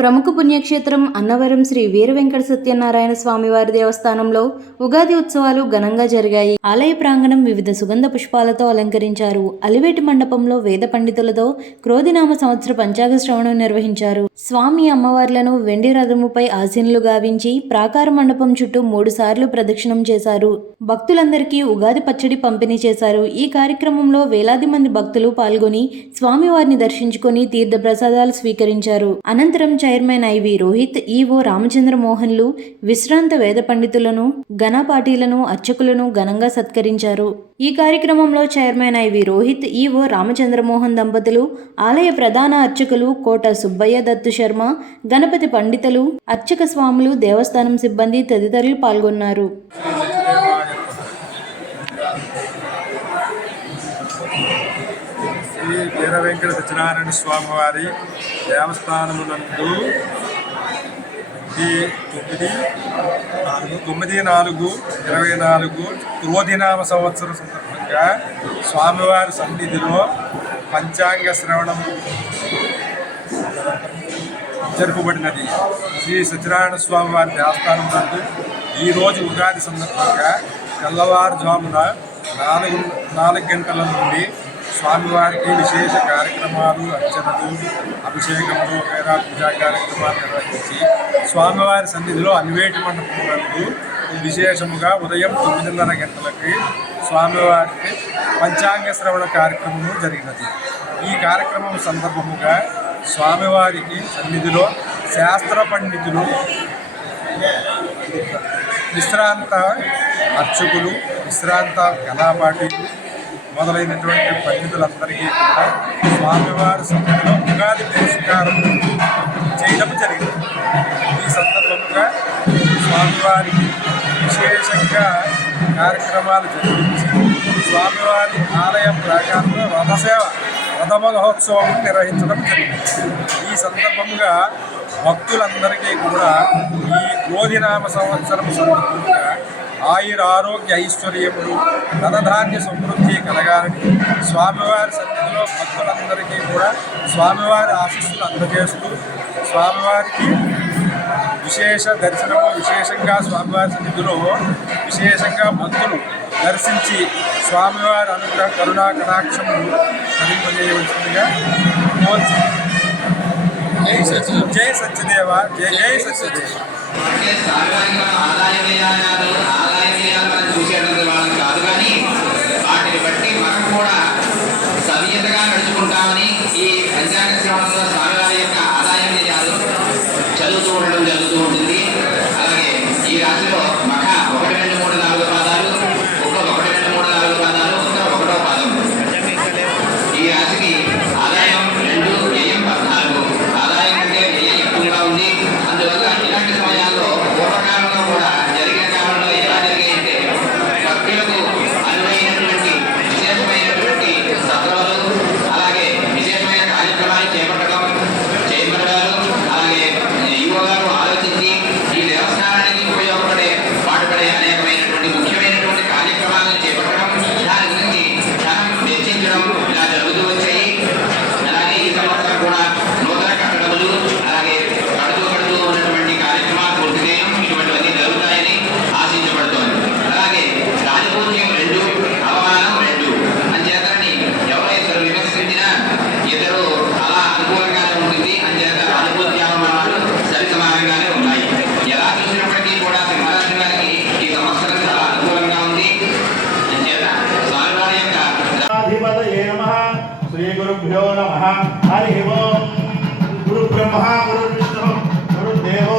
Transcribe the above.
ప్రముఖ పుణ్యక్షేత్రం అన్నవరం శ్రీ వీర వెంకట సత్యనారాయణ స్వామివారి దేవస్థానంలో ఉగాది ఉత్సవాలు ఘనంగా జరిగాయి. ఆలయ ప్రాంగణం వివిధ సుగంధ పుష్పాలతో అలంకరించారు. అలివేటి మండపంలో వేద పండితులతో క్రోధినామ సంవత్సర పంచాగ శ్రవణం నిర్వహించారు. స్వామి అమ్మవార్లను వెండి రథముపై ఆసీనులు గావించి ప్రాకార మండపం చుట్టూ మూడు సార్లు ప్రదక్షిణం చేశారు. భక్తులందరికీ ఉగాది పచ్చడి పంపిణీ చేశారు. ఈ కార్యక్రమంలో వేలాది మంది భక్తులు పాల్గొని స్వామివారిని దర్శించుకొని తీర్థ ప్రసాదాలు స్వీకరించారు. అనంతరం chairman IV Rohit EO Ramachandra మోహన్లు విశ్రాంత వేద పండితులను ఘనపాటీలను అర్చకులను ఘనంగా సత్కరించారు. ఈ కార్యక్రమంలో chairman IV Rohit EO Ramachandramohan దంపతులు ఆలయ ప్రధాన అర్చకులు కోట సుబ్బయ్య దత్తు శర్మ గణపతి పండితులు అర్చక స్వాములు దేవస్థానం సిబ్బంది తదితరులు పాల్గొన్నారు. శ్రీ వీర వెంకట సత్యనారాయణ స్వామి వారి దేవస్థానమునందు ఈ తొమ్మిది నాలుగు తొమ్మిది నాలుగు ఇరవై నాలుగు క్రోధినామ సంవత్సరం సందర్భంగా స్వామివారి సన్నిధిలో పంచాంగ శ్రవణం జరుపబడినది. శ్రీ సత్యనారాయణ స్వామి వారి దేవస్థానం నందు ఈరోజు ఉగాది సందర్భంగా తెల్లవారుజామున నాలుగు నాలుగు గంటల నుండి స్వామివారికి విశేష కార్యక్రమాలు అర్చనలు అభిషేకములు వేరే పూజా కార్యక్రమాలు నిర్వహించి స్వామివారి సన్నిధిలో అన్వేటి మండపం విశేషముగా ఉదయం తొమ్మిదిన్నర గంటలకి స్వామివారికి పంచాంగ శ్రవణ కార్యక్రమము జరిగినది. ఈ కార్యక్రమం సందర్భముగా స్వామివారికి సన్నిధిలో శాస్త్ర పండితులు విశ్రాంత అర్చకులు విశ్రాంత కళాపాఠీలు మొదలైనటువంటి పండితులందరికీ కూడా స్వామివారి సన్నిధిలో ఉగాది పురస్కారం చేయడం జరిగింది. ఈ సందర్భంగా స్వామివారికి విశేషంగా కార్యక్రమాలు జరిపించి స్వామివారి ఆలయ ప్రాంగణంలో రథసేవ రథ మహోత్సవం నిర్వహించడం జరిగింది. ఈ సందర్భంగా భక్తులందరికీ కూడా ఈ గోధినామ సంవత్సరం సందర్భంగా ఆయుర ఆరోగ్య ఐశ్వర్యములు ధనధాన్య సమృద్ధి కలగాలని స్వామివారి సన్నిధిలో భక్తులందరికీ కూడా స్వామివారి ఆశీస్సులు అందజేస్తూ స్వామివారికి విశేష దర్శనము విశేషంగా స్వామివారి సన్నిధిలో విశేషంగా భక్తులు దర్శించి స్వామివారి అనుగ్రహ కరుణా కటాక్షములు ధరింపజేయవలసిందిగా కోరుచున్నాను. జై సత్యదేవ జై జై సత్యదేవ పంచాంగ శ్రీ గురుభ్యో నమ హరి ఓం గురు బ్రహ్మ గురు విష్ణు గురుదేవో